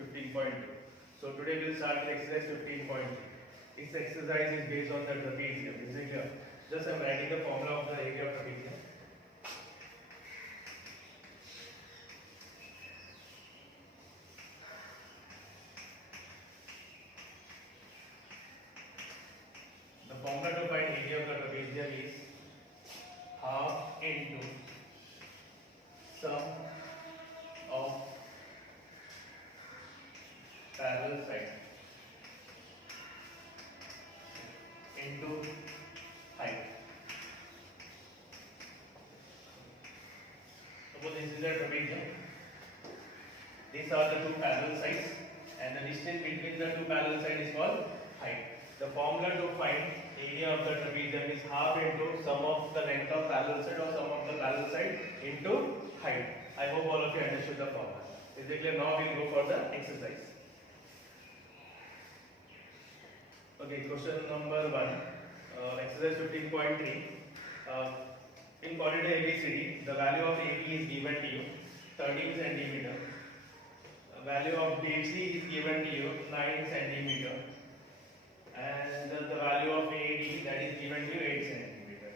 15.2. So today we'll start with exercise 15.3. This exercise is based on the trapezium. Is it clear? Just I'm writing the formula of the area of trapezium. The formula to find area of the trapezium is half into sum of parallel sides into height. Suppose this is the trapezium. These are the two parallel sides, and the distance between the two parallel sides is called height. The formula to find area of the trapezium is half into sum of the length of parallel side or sum of the parallel side into height. I hope all of you understood the formula. Is it clear? Now we will go for the exercise. Okay, question number 1, exercise 15.3. In corridor ABCD, the value of AB is given to you 13 centimeter. The value of BC is given to you 9 centimeter, and the value of AD that is given to you 8 centimeter.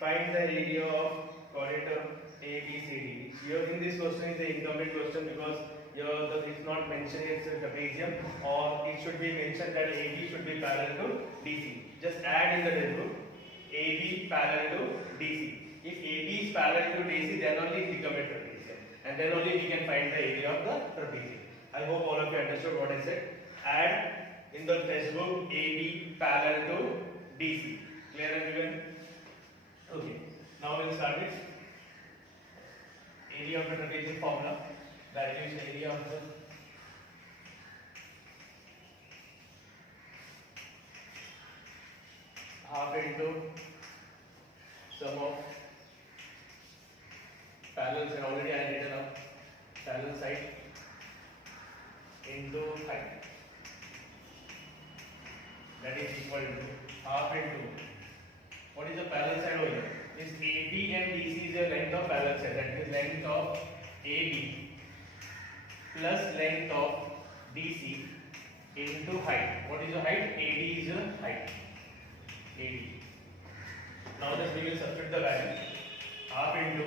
Find the area of corridor ABCD. Here in this question is the incomplete question because here it's not mentioned it's a trapezium, or it should be mentioned that AB should be parallel to DC. Just add in the table AB parallel to DC. If AB is parallel to DC, then only it becomes a trapezium, and then only we can find the area of the trapezium. I hope all of you understood what I said. Add in the textbook AB parallel to DC. Clear everyone? Okay. Now we'll start with area of the trapezium formula. Value is area of the half into sum of parallel side. Already I have written up parallel side into height. That is equal to half into what is the parallel side over here? This AB and DC is the length of parallel side. That is length of AB plus length of DC into height. What is the height? AD is the height. AD. Now just we will substitute the value. Half into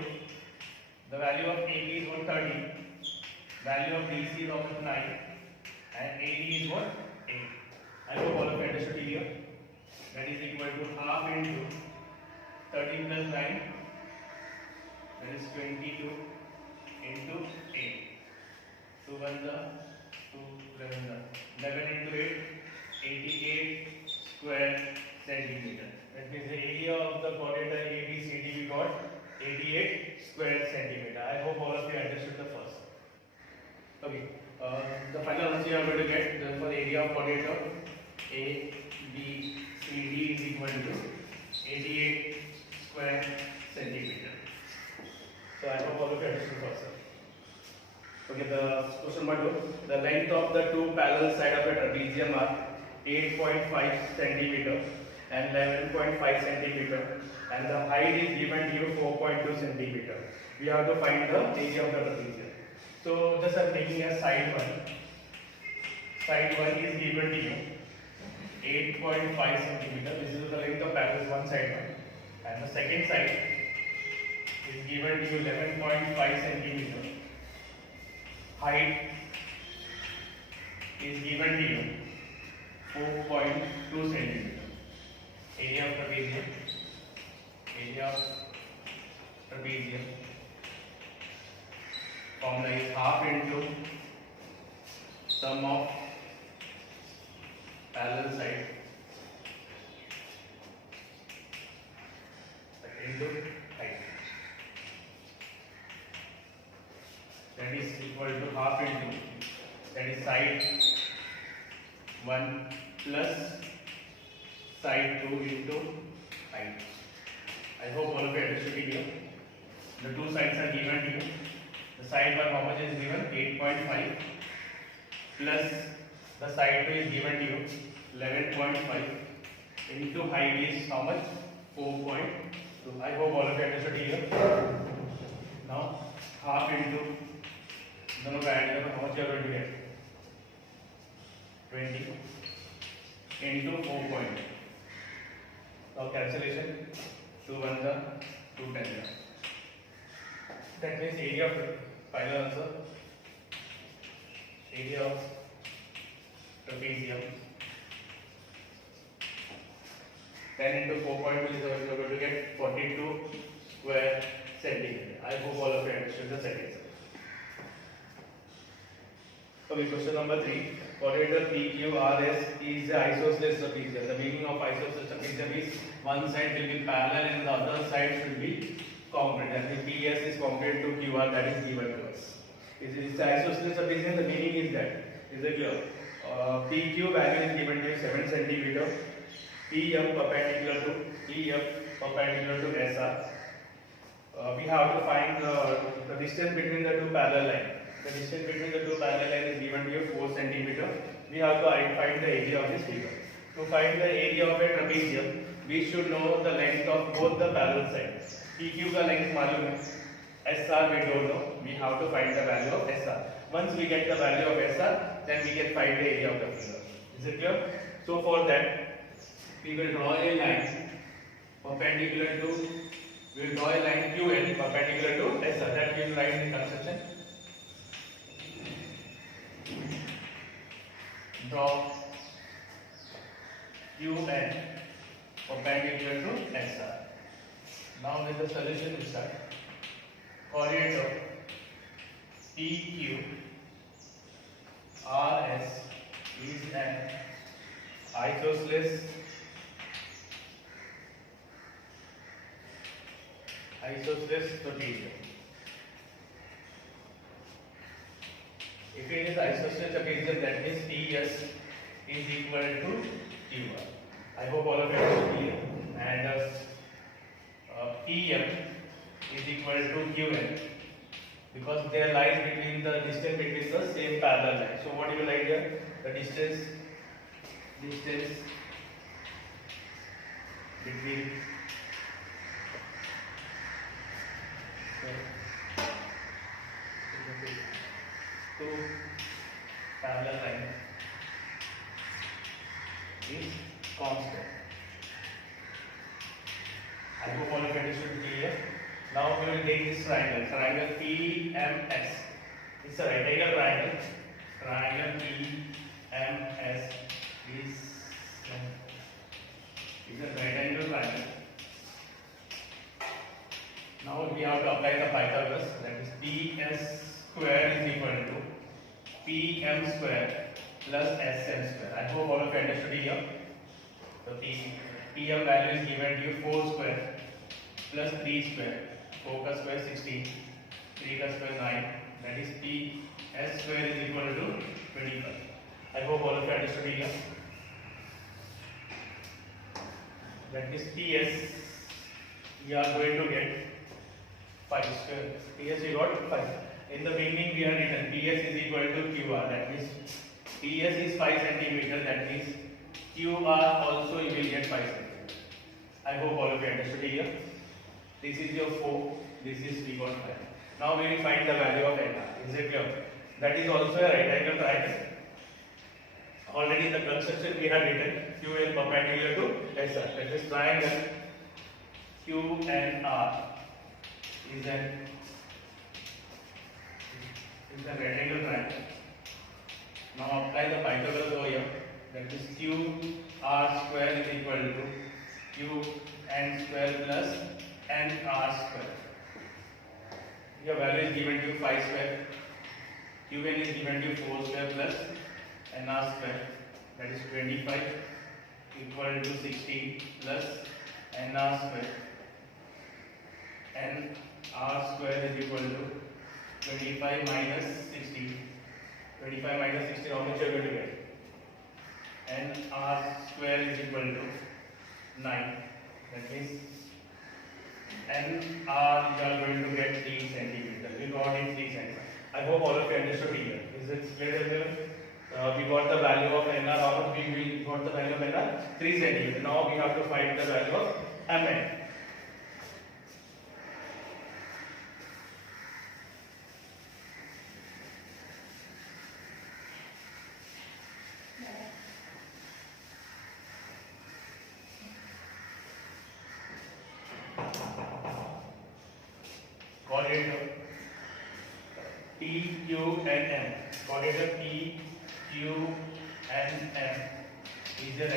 the value of AB is 130, value of DC is almost 9, and AD is what? 8. I hope all of you understood here. That is equal to half into 13 plus 9, that is 22 into 8. 2 1 the 2 11 the 11 into 8, 88 square centimeter. That means the area of the corridor ABCD we got 88 square centimeter. I hope all of you understood the first. Okay, the final answer you are going to get for the area of corridor ABCD is equal to 88 square centimeter. So I hope all of you understood first. Okay, the question number 2. The length of the two parallel sides of a trapezium are 8.5 centimeter and 11.5 centimeter, and the height is given to you 4.2 centimeter. We have to find the area of the trapezium. So just I'm taking a side 1. Side 1 is given to you 8.5 centimeter. This is the length of parallel one side 1, and the second side is given to you 11.5 centimeter. Height is given to you 4.2 centimeter. Area of trapezium. Area of trapezium. Formula is half into sum of parallel side into height. That is equal to half into, that is side 1 plus side 2 into height. I hope all of you understood it here. The two sides are given to you. The side 1 how much is given? 8.5 plus the side 2 is given to you 11.5 into height is how much? 4.2. I hope all of you understood here. Now half into दोनों का add करो, how much you are going to get? into 4.2. Now cancellation, 2 1s are 2 10s are. That means area of final answer, area of trapezium 10 into 4.2 is going to get 42 square centimeter. I hope all of you understood the settings. Okay, question number 3. Quadrature PQRS is the isosceles trapezium. The meaning of isosceles trapezium is one side will be parallel and the other side should be congruent. And the PS is congruent to QR, that is given to us. Is the isosceles trapezium. The meaning is that. Is it clear? PQ value is given to you 7 centimeter. PM perpendicular to SR. We have to find the distance between the two parallel lines. The distance between the two parallel lines is given to you 4 centimeter. We have to find the area of this figure. To find the area of a trapezium, we should know the length of both the parallel sides. PQ का length मालूम है, SR we don't know. We have to find the value of SR. Once we get the value of SR, then we can find the area of the figure. Is it clear? So for that, we will draw a line perpendicular to. We will draw a line QN perpendicular to SR. That we will write in construction. Draw QN perpendicular to SR. Now with the solution we start. Corridor PQ RS is an isosceles trapezium. If it is isosceles trapezium, that means TS is equal to QR. I hope all of you are clear. And PM is equal to QN because there lies between the distance between the same parallel line. So what you will write here? The distance between two parallel lines is constant. I hope all of you understood clear. Now we will take this triangle PMS. It's a right angle triangle. Triangle PMS is a right angle triangle. Now we have to apply the Pythagoras. That is PS square is equal to PM square plus SM square. I hope all of you understood here. The PM value is given to you 4 square plus 3 square. 4 ka square 16, 3 ka square 9. That is PS square is equal to 25. I hope all of you understood here. That is PS. We are going to get 5 square. PS we got 5. In the beginning we have written PS is equal to QR. That means PS is 5 centimeter. That means QR also you will get 5 centimeter. I hope all of you understood here. This is your 4. This is we got 5. Now we will find the value of NR. Is it clear? That is also a right angle triangle. Already in the construction we have written QN perpendicular to SR. That is triangle QNR is a right angle triangle. Now apply the Pythagoras over here. That is QR square is equal to QN square plus NR square. Your value is given to 5 square. QN is given to 4 square plus NR square. That is 25 equal to 16 plus NR square. NR square is equal to 25 minus 16. 25 minus 16, how much you are going to get? NR square is equal to 9. That means NR you are going to get 3 centimeter. We got it 3 centimeter. I hope all of you understood here. Is it clear everyone? We got the value of NR. How much we got the value of NR? 3 centimeter. Now we have to find the value of MN. call it P, Q and M. Call it a P, Q and M is a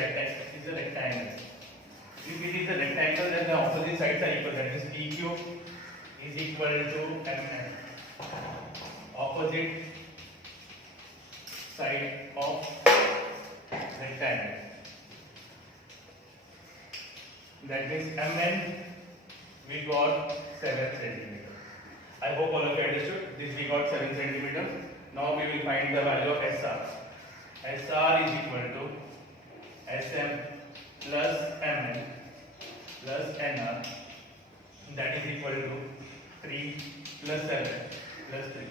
rectangle. If it is a rectangle, then the opposite sides are equal. That is PQ is equal to MM. Opposite side of rectangle. That means MN we got 7 cm. I hope all of you understood. This we got 7 cm. Now we will find the value of SR. SR is equal to SM plus MN plus NR, that is equal to 3 plus 7 plus 3.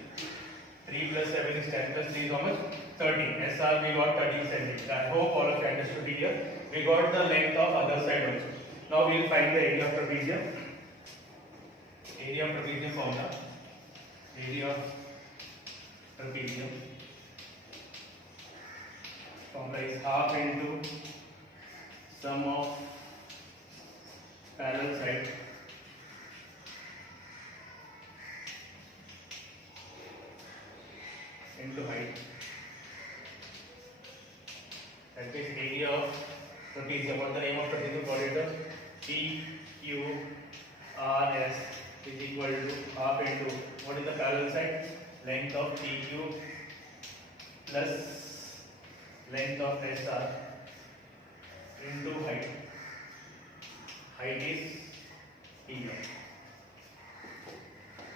3 plus 7 is 10 plus 3 is how much? 13. SR we got 13 cm. I hope all of you understood it here. We got the length of other side also. Now we will find the area of trapezium. Area of trapezium formula. Area of trapezium formula is half into sum of parallel side into height. That is area of trapezium. What the name of trapezium? Call it P Q R S is equal to half into what is the parallel side? Length of PQ plus length of SR into height. Height is P.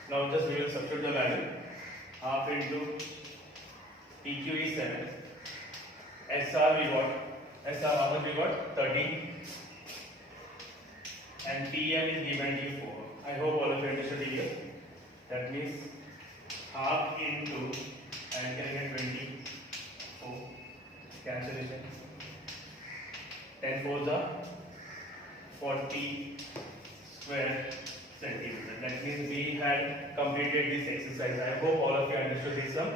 Now just we will substitute the value. Half into PQ is 7. SR we got. SR how much we got? 13. And PM is given to you 4. I hope all of you understood it here. That means half into, and can get 24. Cancellation. 10 4s are 40 square centimeter. That means we had completed this exercise. I hope all of you understood this sum.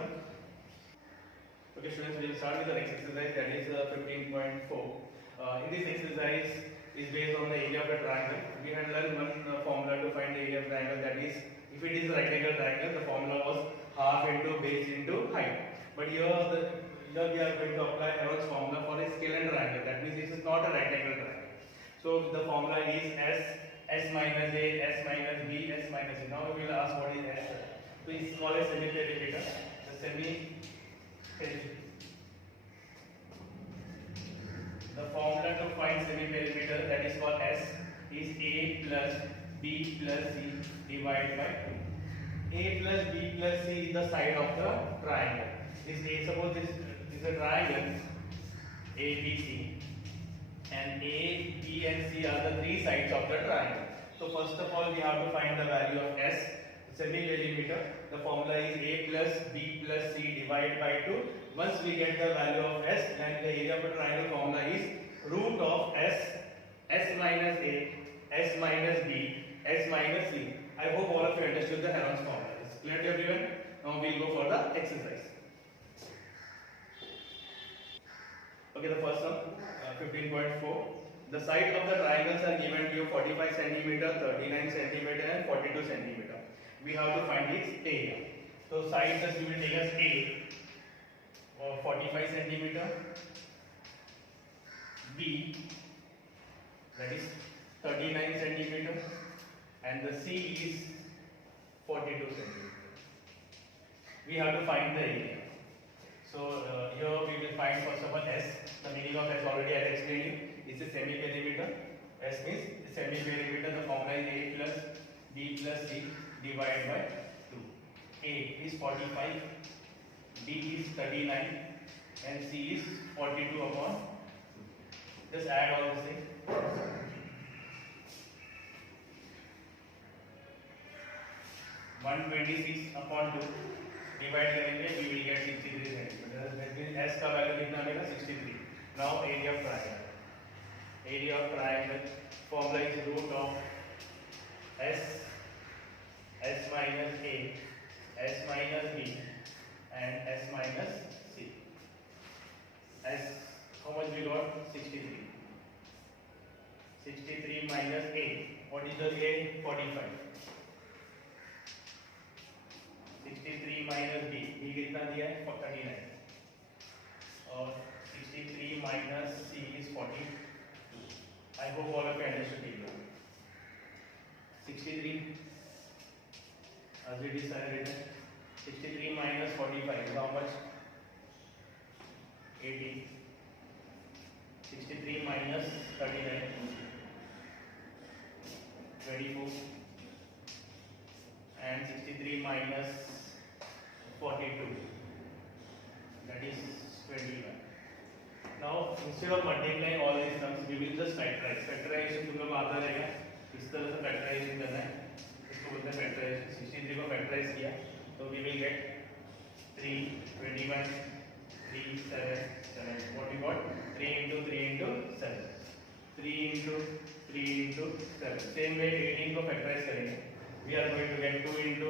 Okay students, we will start with the next exercise, that is 15.4. In this exercise is based on the area of a triangle. We had learned one formula to find the area of triangle, that is if it is a rectangle triangle, the formula was half into base into height. But here we are going to apply Heron's formula for a scalar triangle. That means this is not a rectangle triangle. So the formula is S minus A, S minus B, S minus A. Now we will ask what is S. So it's called a semi-perimeter. The semi-perimeter. The formula to find semi-perimeter, that is called S, is A plus B plus C divided by 2. A plus B plus C is the side of the triangle. Suppose this is a triangle ABC, and A, B and C are the three sides of the triangle. So first of all we have to find the value of S, semi-perimeter. The formula is A plus B plus C divided by 2. Once we get the value of S, then the area of a triangle formula is root of S minus A, S minus B, S minus C. I hope all of you understood the Heron's formula. It's clear to everyone? Now we will go for the exercise. Okay, the first one, 15.4. The side of the triangles are given to you 45 cm, 39 cm and 42 cm. We have to find its area. So sides just we will take as A, 45 cm, B, that is 39 cm, and the C is 42 cm. We have to find the area. So here we will find first of all S. The meaning of S already I have explained you. It's a semi-perimeter. S means semi-perimeter. The formula is A plus B plus C divided by 2. A is 45, B is 39, and C is 42 upon 2. Just add all this thing. 126 upon 2 divide करेंगे, we will get 63 centimeter. That means S का value कितना आएगा? 63. Now area of triangle. Area of triangle formula is root of S minus A, S minus B, and S minus C. S, how much we got? 63. 63 minus A. What is the A? 45. Minus B, B कितना दिया है 39 और 63 minus C is 42. I hope all of you understood it. 63 as it is written, 63 minus 45 is how much? 80. 63 minus 39, 24, and 63 minus 42, that is 21. Now instead of multiplying all these terms, we will just factorize. Factorization तुम लोग आता रहेगा, इस तरह से factorization करना है. इसको बोलते हैं factorization. 63 को factorize किया तो we will get 3, 21, 3, 7, 7. What we got? 3 into 3 into 7. 3 into 3 into 7. Same way 18 को factorize करेंगे. We are going to get 2 into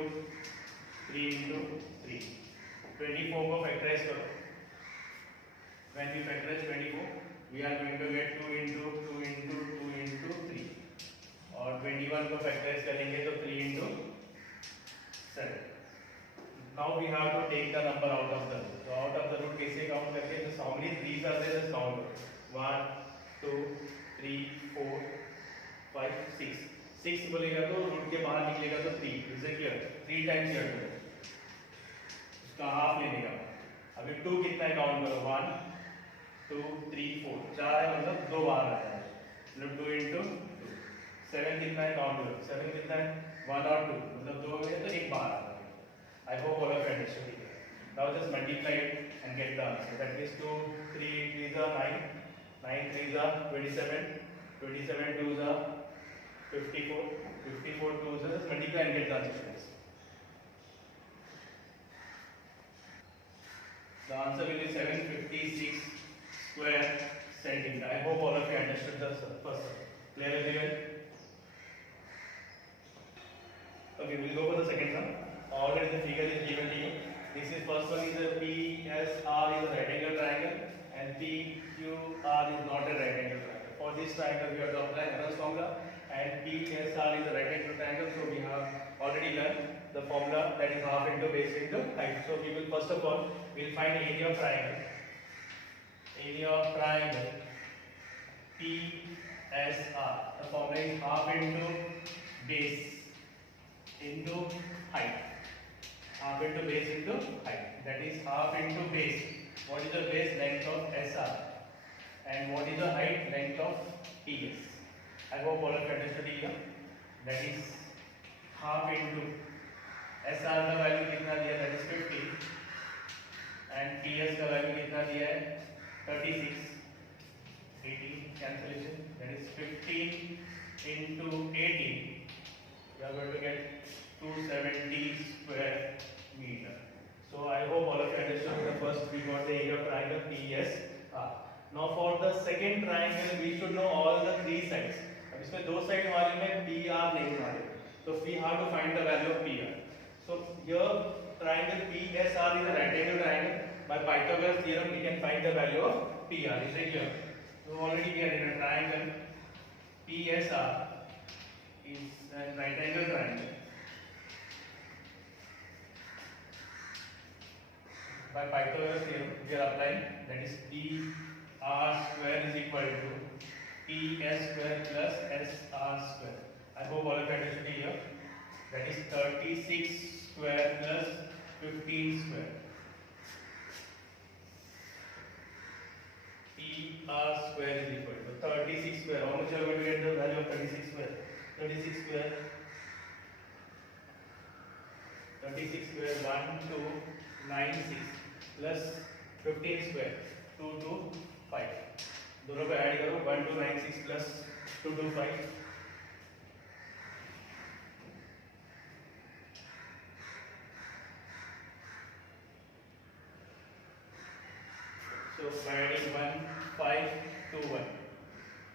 3 into 3. 24 को factorize करो. When we factorize 24, we are going to get 2 into 2 into 2 into 3. और 21 को factorize करेंगे तो 3 into 7. Now we have to take the number out of the root. So out of the root कैसे count करके? Just how many 3s are there? Just count. 1, 2, 3, 4, 5, 6. 6 बोलेगा तो root के बाहर निकलेगा तो 3. Is it clear? 3 times here to उसका half लेने का. अभी 2 कितना है count करो? 1, 2, 3, 4. 4 है मतलब 2 बाहर आया है. मतलब 2 into 2. 7 कितना है count करो? 7 कितना है? 1 और 2 मतलब 2 है तो 1 बाहर आ रहा है. I hope all of you understood it. Now just multiply it and get the answer. That is 2, 3 3s are 9, 9 3s are 27, 27 2s are 54, 54 2s are, just multiply and get the answer. The answer will be 756 square centimeter. I hope all of you understood the first. Clear everyone? Okay, we'll go for the second one. Already the figure is given to you. This is first one is a PSR is a right angle triangle and PQR is not a right angle triangle. For this triangle we have to apply Heron's formula and PSR is a right angle triangle. So we have already learned the formula that is half into base into height. So we will first of all we'll find area of triangle. Area of triangle PSR. The formula is half into base into height. Half into base into height. That is half into base. What is the base? Length of SR. And what is the height? Length of PS. I hope all of you understood here. That is half into SR का value कितना दिया? That is 50. And PS का value कितना दिया है? 36. 18 cancellation. That is 15 into 18. We are going to get 270 square meter. So I hope all of you understood the first we got the area of triangle PSR. Now for the second triangle we should know all the 3 sides. अब इसमें 2 side वाले में PR नहीं वाले. So we have to find the value of PR. So here triangle PSR is a right angle triangle. By Pythagoras theorem we can find the value of PR. Is it clear? So already we are in a triangle. PSR is a right angle triangle. By Pythagoras theorem we are applying, that is PR square is equal to PS square plus SR square. I hope all of you understood here. That is 36 square plus 15 square. PR square is equal to 36 square. How much you are going to get the value of 36 square? 36 square 1296 plus 15 square 225. दोनों को add करो 1296 plus 225. So by adding 1521,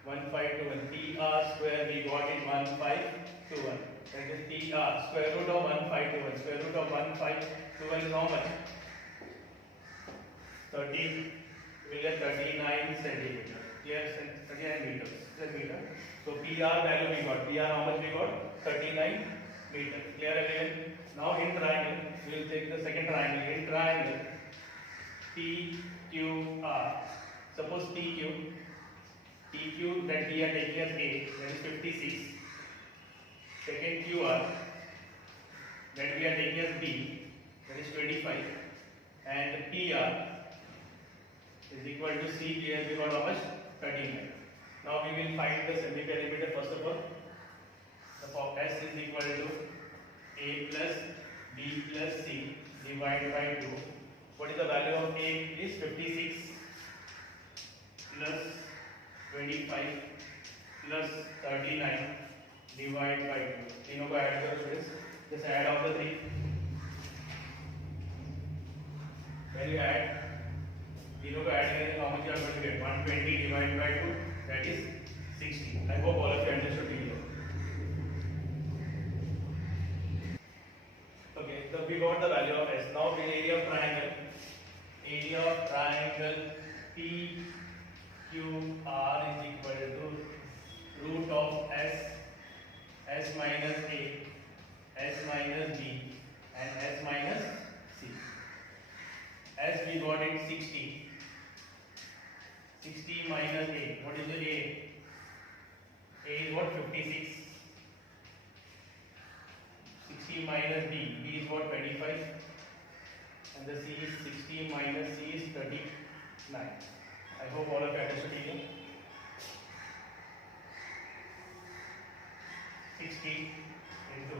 1521, PR square we got in 1521. That is PR square root of 1521. Square root of 1521 is how much? 30. We get 39 centimeter. Yes, 39 meters. So PR value we got. PR how much we got? 39 meter. Clear again? Now in triangle, we will take the second triangle. In triangle, PQR. Suppose PQ that we are taking as A, that is 56. Second QR that we are taking as B, that is 25. And PR is equal to C, here we got how much? 39. Now we will find the semi-perimeter first of all. The form S is equal to A plus B plus C divided by 2. What is the value of A? Is 56 plus 25 plus 39 divided by 2. तीनों को add करो students. Just add all the three. When you add, तीनों को add करेंगे how much you are going to get? 120 divided by 2, that is 60. I hope all of you understood it. Okay, so we got the value of S. Now the area of triangle PQR is equal to root of S minus A, S minus B, and S minus C. S we got it 60. 60 minus A. What is the A? A is what? 56. 60 minus B. B is what? 25. And the C is 60 minus C is 39. I hope all of you understood it. 60 into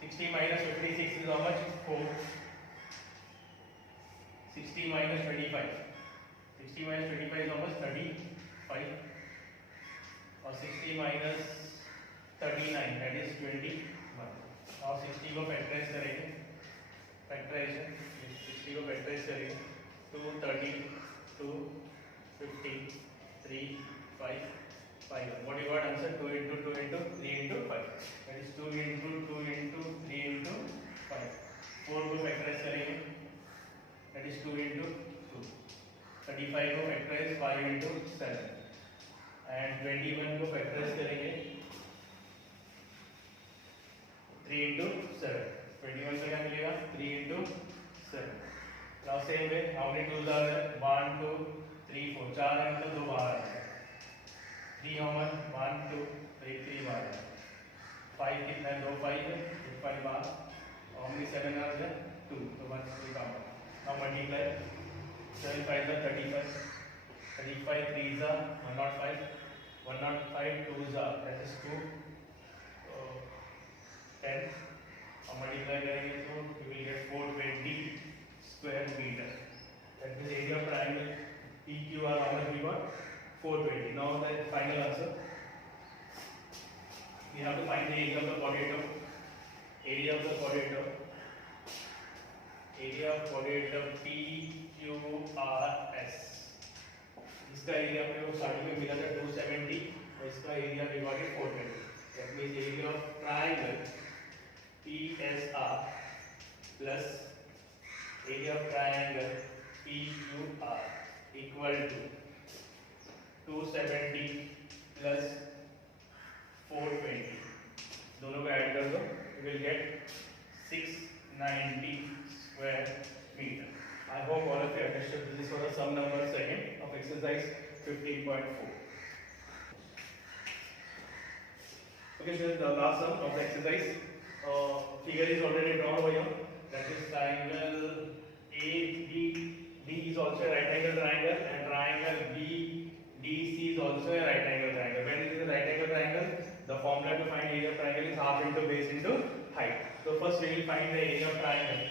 60 minus 56 is how much? 4. 60 minus 25. 60 minus 25 is how much? 35. Or 60 minus 39, that is 21. Now 60 को factorize करेंगे. Factorization 60 को factorize करेंगे. 2, 30, 2, 50, 3, 5, 5. What you got answer? 2 into 2 into 3 into 5. That is 2 into 2 into 3 into 5. 4 को factorize करेंगे. That is 2 into 2. 35 को factorize 5 into 7. And 21 को factorize करेंगे. 3 into 7. 21 का क्या मिलेगा? 3 into 7. Now same way, how many 2s are there? 1, 2, 3, 4. 4 है मतलब 2 बाहर है. 3 how much? 1, 2, 3, 3 बाहर है. 5 कितना है? 2 5 है. 2 5 बाहर. How many 7 are there? 2. So 1 2 count. Now multiply. 7 5 are 35. 35 3s are 105. 105 2s are, that is 2. 10. और मल्टीप्लाई करेंगे तो we will get 420 square meter. That is area of triangle PQR. How much we got? 420. Now the final answer. We have to find the area of the quadrator. Area of the quadrator. Area of quadrator PQRS. इसका area अपने को starting में मिला था 270 और इसका area we got it 420. That means area of triangle PSR plus area of triangle PQR equal to 270 plus 420. दोनों को ऐड कर दो, you will get 690 square meter. I hope all of you understood. This is for the sum number second of exercise 15.4. Okay, so the last sum of the exercise. Figure is already drawn over here. That is triangle ABD is also a right angle triangle, and triangle BDC is also a right angle triangle. When it is a right angle triangle, the formula to find area of triangle is half into base into height. So first we will find the area of triangle.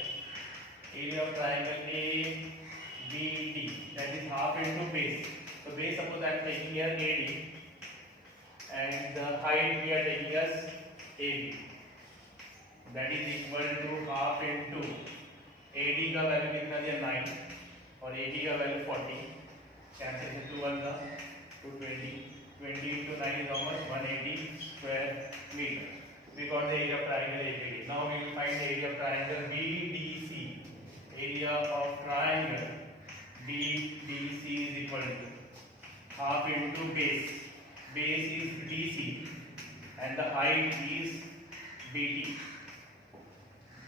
Area of triangle ABD, that is half into base. So base, suppose I am taking here AD, and the height we are taking as AB. That is equal to half into AD का value कितना दिया 9 और AD का value 40. Cancel से 2 1 का 220. 20 into 9 is how much? 180 square meter. We got the area of triangle ABD. Now we will find the area of triangle BDC. Area of triangle BDC is equal to half into base. Base is BC and the height is BT.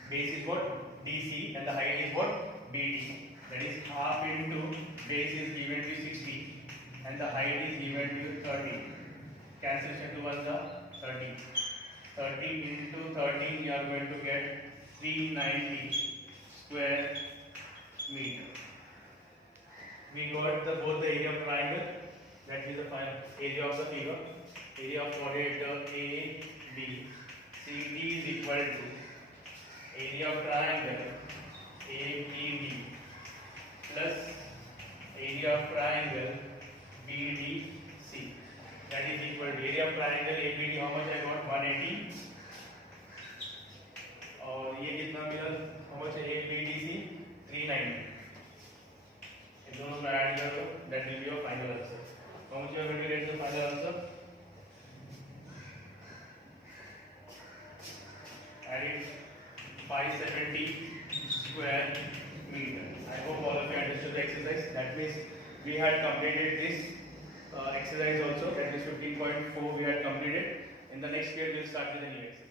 Base is what? DC, and the height is what? BT. That is half into base is given to 60 and the height is given to 30. Cancellation to 1 the 30. 30 into 13 you are going to get 390 square meter. We got both the area of triangle, that is the final area of the figure. Area of quadrant A, B, CD is equal to area of triangle ABD plus area of triangle BDC. That is equal to area of triangle ABD. How much I got? 180. और ये कितना मिला? How much है ABDC? 390. इन दोनों को add कर दो. That will be your final answer. How much you are going to get the final answer? Add it 570 square meter. I hope all of you understood the exercise. That means we had completed this exercise also. That is 15.4 we had completed. In the next period we will start with a new exercise.